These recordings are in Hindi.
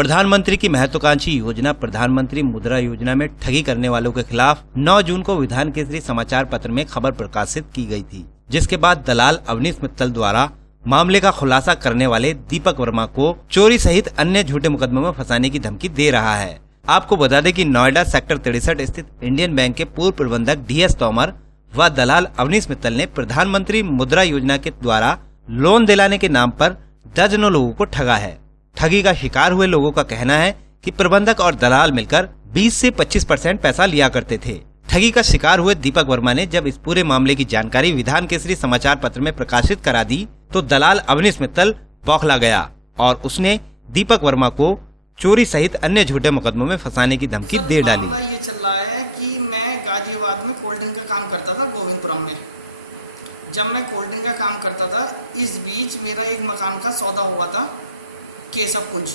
प्रधानमंत्री की महत्वाकांक्षी योजना प्रधानमंत्री मुद्रा योजना में ठगी करने वालों के खिलाफ 9 जून को विधान केसरी समाचार पत्र में खबर प्रकाशित की गई थी, जिसके बाद दलाल अवनीश मित्तल द्वारा मामले का खुलासा करने वाले दीपक वर्मा को चोरी सहित अन्य झूठे मुकदमों में फंसाने की धमकी दे रहा है। आपको बता दें कि नोएडा सेक्टर 63 स्थित इंडियन बैंक के पूर्व प्रबंधक DS तोमर व दलाल अवनीश मित्तल ने प्रधानमंत्री मुद्रा योजना के द्वारा लोन दिलाने के नाम पर दर्जनों लोगों को ठगा है। ठगी का शिकार हुए लोगों का कहना है कि प्रबंधक और दलाल मिलकर 20 से 25% पैसा लिया करते थे। ठगी का शिकार हुए दीपक वर्मा ने जब इस पूरे मामले की जानकारी विधान केसरी समाचार पत्र में प्रकाशित करा दी तो दलाल अवनीश मित्तल बौखला गया और उसने दीपक वर्मा को चोरी सहित अन्य झूठे मुकदमों में फंसाने की धमकी दे डाली। ये चल रहा है कि मैं गाजियाबाद में कोल्ड ड्रिंक का काम करता था गोविंदपुरम में। जब मैं कोल्ड ड्रिंक का काम करता था, इस बीच मेरा एक मकान का सौदा हुआ था केशव कुंज।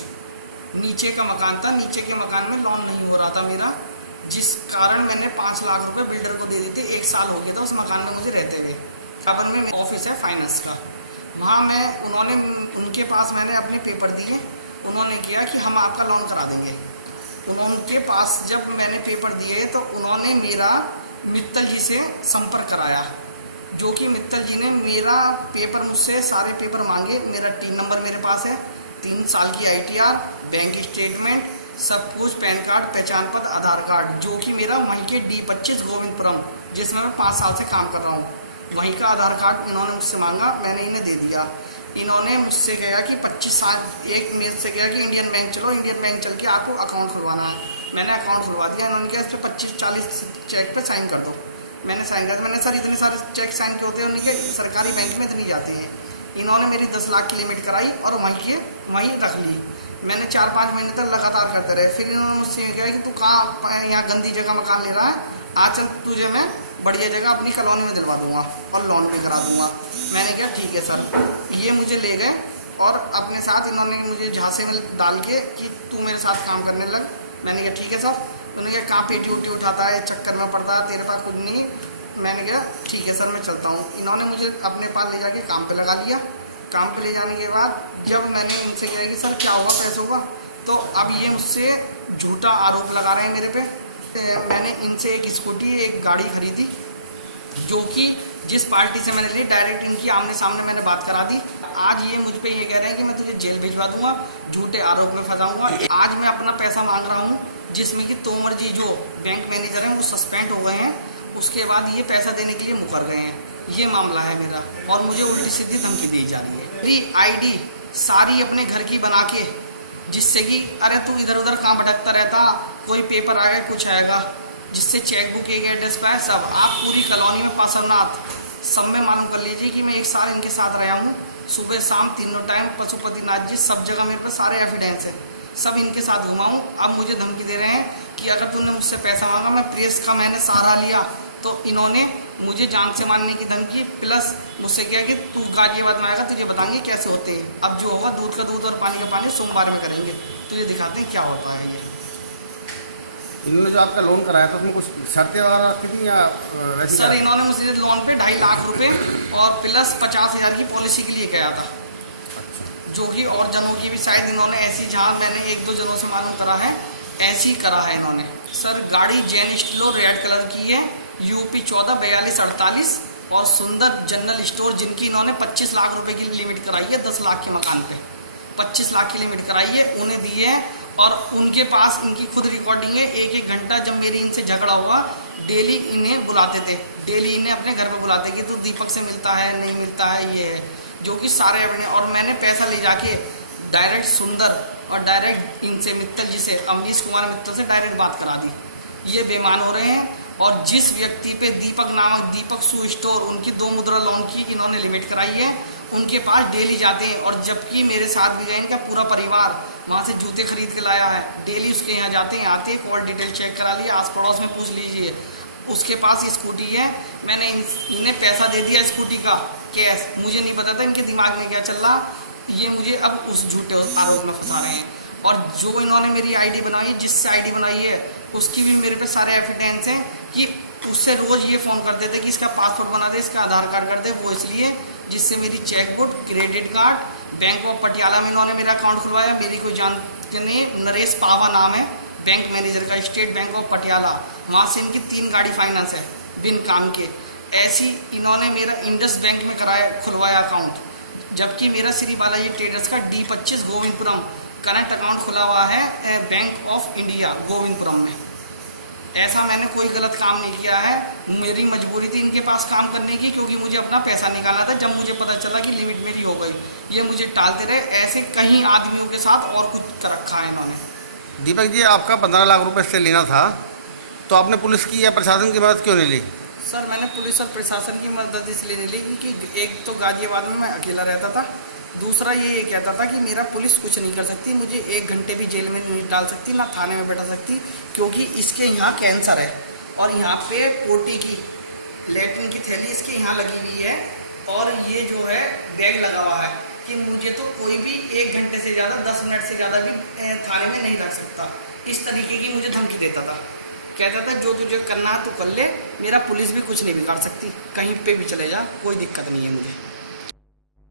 नीचे का मकान था, नीचे के मकान में लोन नहीं हो रहा था मेरा, जिस कारण मैंने 5 लाख रुपए बिल्डर को दे दिए थे। 1 साल हो गया था उस मकान में मुझे रहते हुए। खबर में ऑफिस है फाइनेंस का, वहाँ उनके पास मैंने अपने पेपर दिए। उन्होंने किया कि हम आपका लोन करा देंगे। उनके पास जब मैंने पेपर दिए तो उन्होंने मेरा मित्तल जी से संपर्क कराया, जो कि मित्तल जी ने मेरा पेपर मुझसे सारे पेपर मांगे। मेरा टीन नंबर मेरे पास है, 3 साल की ITR, बैंक स्टेटमेंट, सब कुछ, पैन कार्ड, पहचान पत्र, आधार कार्ड, जो कि मेरा वहीं के D25 गोविंदपुरम, जिसमें मैं 5 साल से काम कर रहा हूँ, वहीं का आधार कार्ड इन्होंने मुझसे मांगा। मैंने इन्हें दे दिया। इन्होंने मुझसे कहा कि 25 साल, एक मेरे से कहा कि इंडियन बैंक चलो, इंडियन बैंक चल के आपको अकाउंट खुलवाना है। मैंने अकाउंट खुलवा दिया। इन्होंने कहा इस पर 25-40 चेक पे साइन कर दो। मैंने साइन कर दिया। मैंने सर इतने सारे चेक साइन के होते हैं, उनके सरकारी बैंक में इतनी जाती है। इन्होंने मेरी 10 लाख की लिमिट कराई और वहीं रख ली। मैंने 4-5 महीने तक लगातार करते रहे। फिर इन्होंने मुझसे कहा कि तू कहाँ यहाँ गंदी जगह मकान ले रहा है, आज चल तुझे मैं बढ़िया जगह अपनी कॉलोनी में दिलवा दूंगा और लोन भी करा दूंगा। मैंने कहा ठीक है सर। ये मुझे ले गए और अपने साथ इन्होंने मुझे झांसे में डाल के कि तू मेरे साथ काम करने लग। मैंने कहा ठीक है सर। उन्होंने कहा कहाँ पेटी उठी उठाता है, चक्कर में पड़ता है, तेरे पास कुछ नहीं। मैंने कहा ठीक है सर, मैं चलता हूँ। इन्होंने मुझे अपने पास ले जाके काम पे लगा लिया। काम पे ले जाने के बाद जब मैंने उनसे कहा कि सर क्या हुआ पैसों का, तो अब ये मुझसे झूठा आरोप लगा रहे हैं मेरे पे। मैंने इनसे एक स्कूटी, एक गाड़ी खरीदी, जो कि जिस पार्टी से मैंने ली, डायरेक्ट इनकी आमने सामने मैंने बात करा दी। आज ये मुझ पे ये कह रहे हैं कि मैं तुझे जेल भिजवा दूंगा, झूठे आरोप में फंसाऊंगा। आज मैं अपना पैसा मांग रहा हूँ, जिसमें कि तोमर जी जो बैंक मैनेजर हैं वो सस्पेंड हो गए हैं। उसके बाद ये पैसा देने के लिए मुकर गए हैं। ये मामला है मेरा और मुझे उल्टी सीधी धमकी दी जा रही है। मेरी ID सारी अपने घर की बना के, जिससे कि अरे तू इधर उधर कहाँ भटकता रहता, कोई पेपर आएगा कुछ आएगा, जिससे चेकबुक एक एड्रेस पर है सब। आप पूरी कॉलोनी में पासरनाथ सब में मालूम कर लीजिए कि मैं 1 साल इनके साथ रहा हूँ। सुबह शाम तीनों टाइम पशुपतिनाथ जी सब जगह मेरे पास सारे एविडेंस है, सब इनके साथ घुमा हूँ। अब मुझे धमकी दे रहे हैं कि अगर तूने मुझसे पैसा मांगा, मैं प्रेस का मैंने सहारा लिया, तो इन्होंने मुझे जान से मारने की धमकी, प्लस मुझसे किया कि तू गाजियाबाद में आएगा, तुझे बताएंगे कैसे होते हैं। अब जो होगा दूध का दूध और पानी का पानी सोमवार में करेंगे, तुझे दिखाते हैं क्या होता है। ये इन्होंने जो आपका लोन कराया था उसमें कुछ शर्तें वगैरह कितनी या वैसे? सर इन्होंने मुझे लोन पे 2.5 लाख रुपए और प्लस 50,000 की पॉलिसी के लिए गया था, जो कि और जनों की भी शायद इन्होंने ऐसी, जहाँ मैंने 1-2 जनों से मालूम करा है, ऐसी करा है इन्होंने। सर गाड़ी जैन स्टीलो रेड कलर की है, UP 144248 और सुंदर जनरल स्टोर, जिनकी इन्होंने 25 लाख रुपए की लिमिट कराई है। 10 लाख के मकान पे 25 लाख की लिमिट कराई है, उन्हें दी है। और उनके पास इनकी खुद रिकॉर्डिंग है। 1-1 घंटा जब मेरी इनसे झगड़ा हुआ, डेली इन्हें बुलाते थे, डेली इन्हें अपने घर पे बुलाते कि तू दीपक से मिलता है, नहीं मिलता है, ये है, जो कि सारे अपने। और मैंने पैसा ले जाके डायरेक्ट सुंदर और डायरेक्ट इनसे मित्तल जी से, अमरीश कुमार मित्तल से डायरेक्ट बात करा दी। ये बेईमान हो रहे हैं। और जिस व्यक्ति पे दीपक नामक, दीपक शू स्टोर, उनकी 2 मुद्रा लोन की इन्होंने लिमिट कराई है, उनके पास डेली जाते हैं। और जबकि मेरे साथ भी गए, इनका पूरा परिवार वहाँ से जूते खरीद के लाया है, डेली उसके यहाँ जाते हैं, आते हैं, कॉल डिटेल चेक करा लिया, आस पड़ोस में पूछ लीजिए। उसके पास स्कूटी है, मैंने इन्हें पैसा दे दिया स्कूटी का कैश। मुझे नहीं पता था इनके दिमाग में क्या चल रहा, ये मुझे अब उस झूठे आरोप में फंसा रहे हैं। और जो इन्होंने मेरी ID बनाई है, जिससे ID बनाई है, उसकी भी मेरे पे सारे एविडेंस हैं कि उससे रोज़ ये फ़ोन करते थे कि इसका पासपोर्ट बना दे, इसका आधार कार्ड कर दे। वो इसलिए जिससे मेरी chequebook, credit card, bank of Patiala में इन्होंने मेरा अकाउंट खुलवाया, मेरी कोई जान ने नरेश पावा नाम है, बैंक मैनेजर का, स्टेट बैंक ऑफ पटियाला, वहाँ से इनकी 3 गाड़ी फाइनेंस है बिन काम के। ऐसी इन्होंने मेरा इंडस बैंक में खुलवाया अकाउंट, जबकि मेरा श्री बालाजी ट्रेडर्स का D25 गोविंदपुरम करंट अकाउंट खुला हुआ है बैंक ऑफ इंडिया गोविंदपुरम में। ऐसा मैंने कोई गलत काम नहीं किया है, मेरी मजबूरी थी इनके पास काम करने की, क्योंकि मुझे अपना पैसा निकालना था। जब मुझे पता चला कि लिमिट मेरी हो गई, ये मुझे टालते रहे। ऐसे कई आदमियों के साथ और कुछ कर रखा है इन्होंने। दीपक जी, आपका 15 लाख रुपए से लेना था, तो आपने पुलिस की या प्रशासन की मदद क्यों नहीं ली? सर, मैंने पुलिस और प्रशासन की मदद इसलिए नहीं ली क्योंकि एक तो गाजियाबाद में मैं अकेला रहता था, दूसरा ये कहता था कि मेरा पुलिस कुछ नहीं कर सकती, मुझे 1 घंटे भी जेल में नहीं डाल सकती, ना थाने में बैठा सकती, क्योंकि इसके यहाँ कैंसर है और यहाँ पे पोटी की लेटरिन की थैली इसके यहाँ लगी हुई है और ये जो है बैग लगा हुआ है कि मुझे तो कोई भी 1 घंटे से ज़्यादा 10 मिनट से ज़्यादा भी थाने में नहीं रख सकता। इस तरीके की मुझे धमकी देता था, कहता था जो तुझे करना है तो कर ले, मेरा पुलिस भी कुछ नहीं बिगाड़ सकती, कहीं पे भी चले जा, कोई दिक्कत नहीं है मुझे।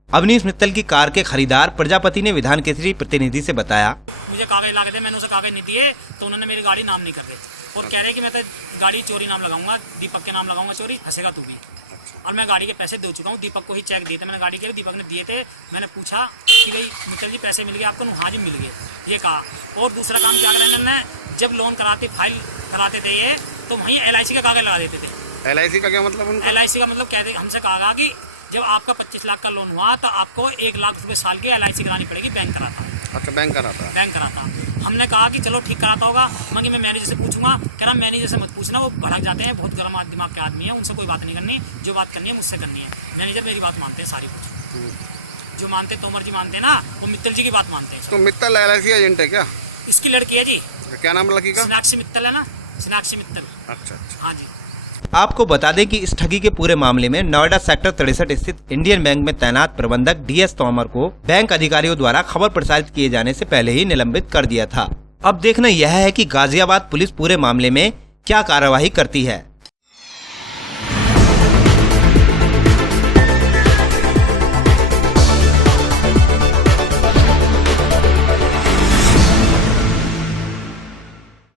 अवनीश मित्तल की कार के खरीदार प्रजापति ने विधान केसरी प्रतिनिधि से बताया, मुझे कागज ला के दे, मैंने उसे कागज नहीं दिए तो उन्होंने मेरी गाड़ी नाम नहीं कर दी और कह रहे कि मैं तो गाड़ी चोरी नाम लगाऊंगा, दीपक के नाम लगाऊंगा चोरी, हंसेगा तू भी। और मैं गाड़ी के पैसे दे चुका हूँ, दीपक को ही चेक दिए थे मैंने गाड़ी के, दीपक ने दिए थे। मैंने पूछा कि भाई मित्तल जी पैसे मिल गए आपको? हाँ जी मिल गए, ये कहा। और दूसरा काम क्या करा इन्होंने, जब लोन कराते फाइल कराते थे ये, तो वहीं LIC का कागज लगा देते थे। LIC का क्या मतलब? LIC का मतलब कहते हमसे कहा कि जब आपका 25 लाख का लोन हुआ तो आपको 1 लाख रुपए साल की LIC करानी पड़ेगी, बैंक कराता। अच्छा, बैंक कराता? बैंक कराता। हमने कहा कि चलो ठीक कराता होगा, मगर मैं मैनेजर से पूछूंगा। कह रहा मैनेजर से मत पूछना, वो भड़क जाते हैं, बहुत गर्म दिमाग के आदमी है, उनसे कोई बात नहीं करनी, जो बात करनी है मुझसे करनी है। मैनेजर मेरी बात मानते हैं सारी कुछ, जो मानते तोमर जी मानते हैं ना, वो मित्तल जी की बात मानते हैं। तो मित्तल LIC एजेंट है क्या? इसकी लड़की है जी। क्या नाम लड़की का? सोनाक्षी मित्तल है ना, सोनाक्षी मित्तल। अच्छा। हाँ जी। आपको बता दें कि इस ठगी के पूरे मामले में नोएडा सेक्टर 63 स्थित इंडियन बैंक में तैनात प्रबंधक DS तोमर को बैंक अधिकारियों द्वारा खबर प्रसारित किए जाने से पहले ही निलंबित कर दिया था। अब देखना यह है कि गाजियाबाद पुलिस पूरे मामले में क्या कार्यवाही करती है।